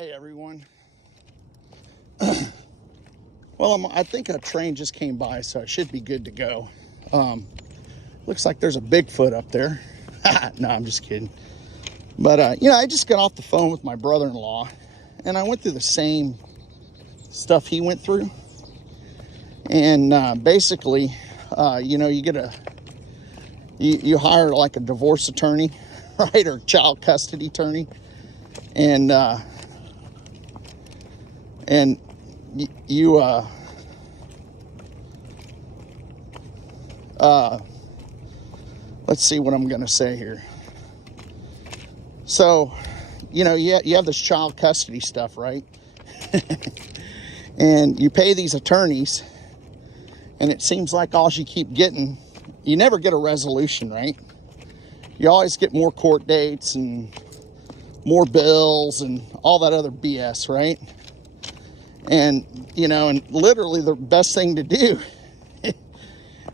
Hey everyone. Well, I think a train just came by, so I should be good to go. Looks like there's a Bigfoot up there. No, I'm just kidding. But, I just got off the phone with my brother-in-law, and I went through the same stuff he went through. And basically, you hire like a divorce attorney, right, or child custody attorney, and let's see what I'm going to say here. So, you have this child custody stuff, right? And you pay these attorneys, and it seems like all you keep getting, you never get a resolution, right? You always get more court dates and more bills and all that other BS, right? And, and literally the best thing to do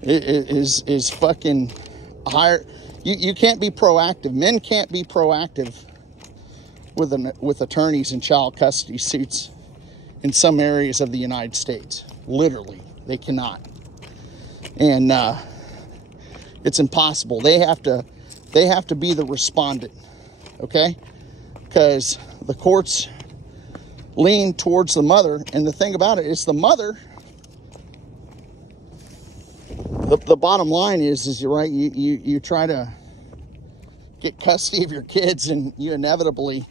is fucking hire. You can't be proactive. Men can't be proactive with attorneys in child custody suits in some areas of the United States. Literally, they cannot. And it's impossible. They have to be the respondent, okay? Because the courts lean towards the mother, and the thing about it is the mother. The bottom line is you're right. You try to get custody of your kids, and you inevitably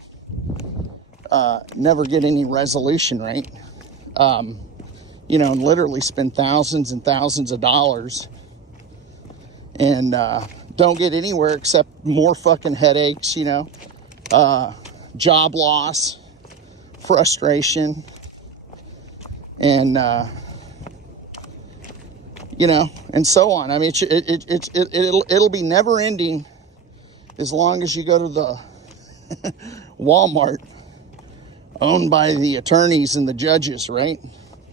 never get any resolution, right? And literally spend thousands and thousands of dollars, and don't get anywhere except more fucking headaches. Job loss, frustration, and and so on. I mean, it'll be never ending as long as you go to the Walmart owned by the attorneys and the judges, right?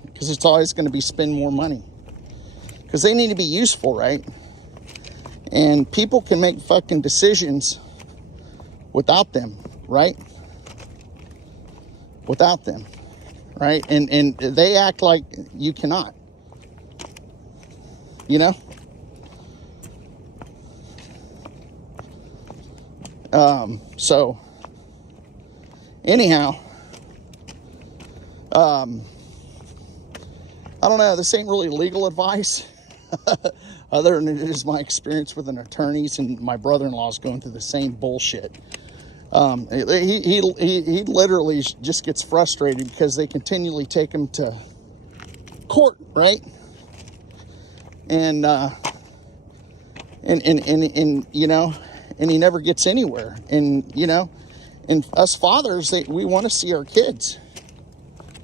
Because it's always going to be spend more money, because they need to be useful, right? And people can make fucking decisions without them, right? Without them, right? And they act like you cannot. So anyhow, I don't know, this ain't really legal advice other than it is my experience with an attorneys, and my brother-in-law's going through the same bullshit. He literally just gets frustrated because they continually take him to court, right? And he never gets anywhere. And us fathers, we want to see our kids.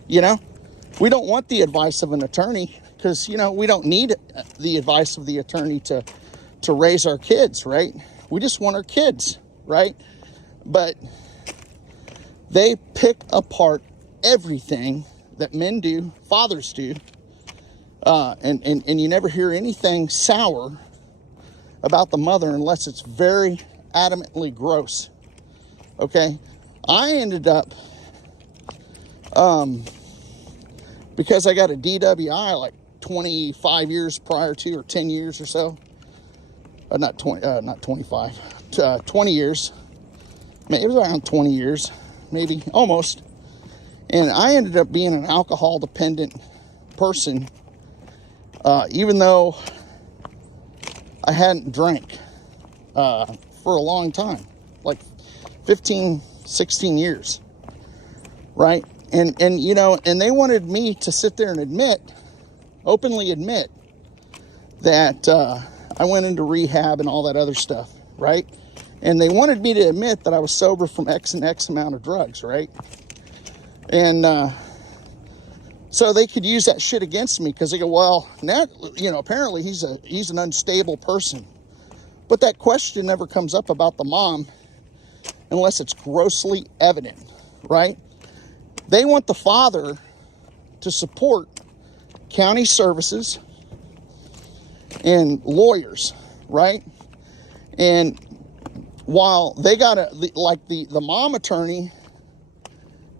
We don't want the advice of an attorney, because we don't need the advice of the attorney to raise our kids, right? We just want our kids, right? But they pick apart everything that men do, fathers do. And you never hear anything sour about the mother unless it's very adamantly gross. Okay? I ended up, because I got a DWI like 25 years prior to, or 10 years or so. Not 25, 20 years. It was around 20 years, maybe, almost. And I ended up being an alcohol dependent person, even though I hadn't drank for a long time, like 15, 16 years, right? And they wanted me to sit there and openly admit that I went into rehab and all that other stuff, right? And they wanted me to admit that I was sober from X and X amount of drugs, right? And so they could use that shit against me, because they go, well, now, apparently he's an unstable person. But that question never comes up about the mom unless it's grossly evident, right? They want the father to support county services and lawyers, right? And while they got the mom attorney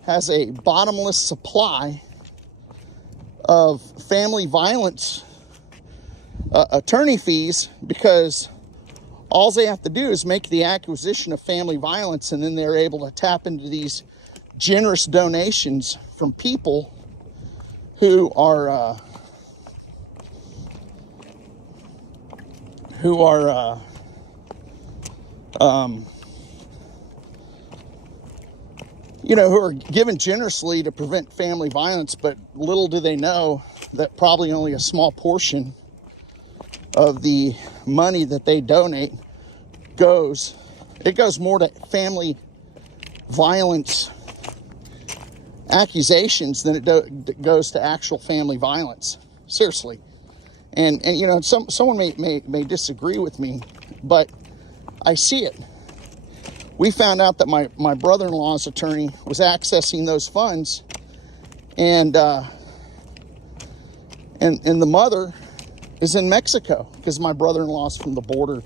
has a bottomless supply of family violence attorney fees, because all they have to do is make the acquisition of family violence, and then they're able to tap into these generous donations from people who are who are given generously to prevent family violence. But little do they know that probably only a small portion of the money that they donate goes more to family violence accusations than it goes to actual family violence. Seriously. And someone may disagree with me, but I see it. We found out that my brother-in-law's attorney was accessing those funds, and the mother is in Mexico, because my brother-in-law's from the border,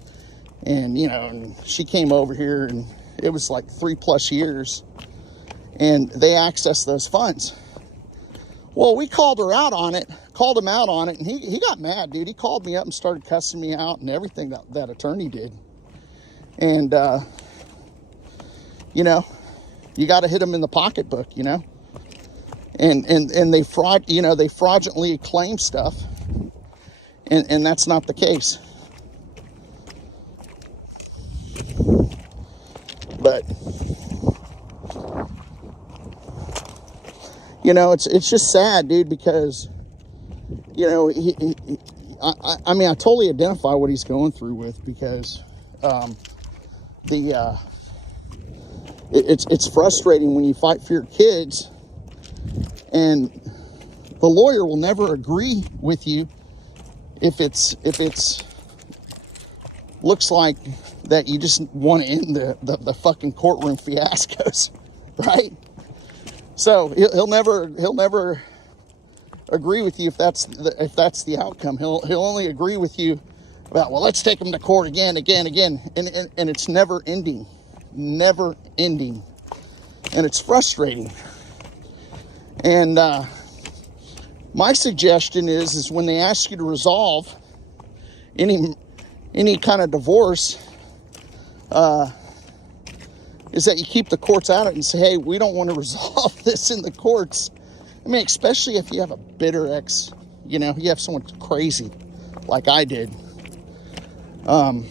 and she came over here, and it was like 3+ years, and they accessed those funds. Well, we called him out on it, and he got mad, dude. He called me up and started cussing me out and everything that attorney did. And you got to hit them in the pocketbook, and they fraudulently claim stuff, and that's not the case. But it's just sad, dude, because I totally identify what he's going through with, because it's frustrating when you fight for your kids and the lawyer will never agree with you if it's looks like that you just want to end the fucking courtroom fiascos, right? So he'll never agree with you if that's the outcome. He'll only agree with you about, well, let's take him to court again, and it's never ending, and it's frustrating. And my suggestion is when they ask you to resolve any kind of divorce, is that you keep the courts out of it and say, hey, we don't want to resolve this in the courts. I mean, especially if you have a bitter ex, you have someone crazy like I did. My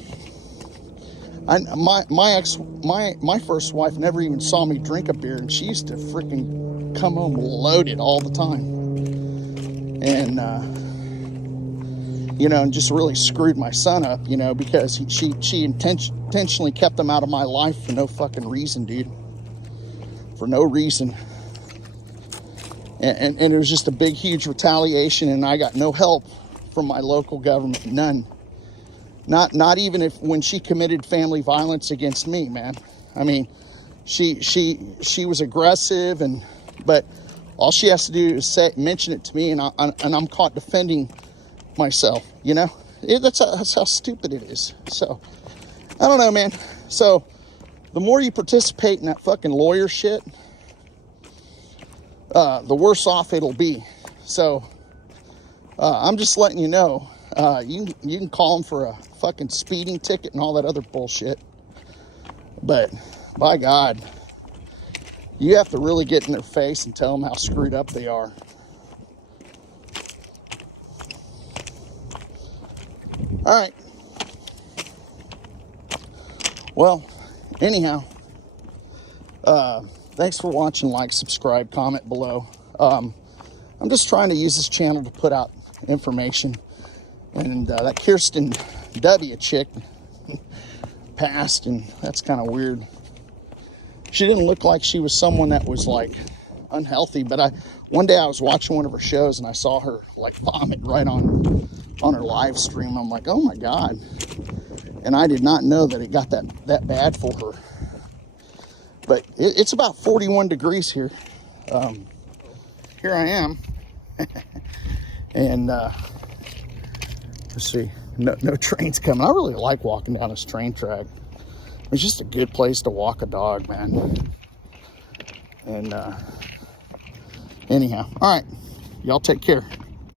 first wife never even saw me drink a beer, and she used to freaking come home loaded all the time. And, and just really screwed my son up, because she intentionally kept him out of my life for no fucking reason, dude. For no reason. And it was just a big, huge retaliation, and I got no help from my local government, none. Not even when she committed family violence against me, man. I mean, she was aggressive, but all she has to do is mention it to me, and I'm caught defending myself. That's how stupid it is. So I don't know, man. So the more you participate in that fucking lawyer shit, the worse off it'll be. So I'm just letting you know. You can call them for a fucking speeding ticket and all that other bullshit. But by God, you have to really get in their face and tell them how screwed up they are. All right. Well, anyhow, thanks for watching. Like, subscribe, comment below. I'm just trying to use this channel to put out information. And that Kirsten W. chick passed, and that's kind of weird. She didn't look like she was someone that was like unhealthy, but one day I was watching one of her shows and I saw her like vomit right on her live stream. I'm like, oh my God. And I did not know that it got that bad for her. But it's about 41 degrees here. Here I am. And let's see, no trains coming. I really like walking down this train track. It's just a good place to walk a dog, man. And anyhow, all right, y'all take care.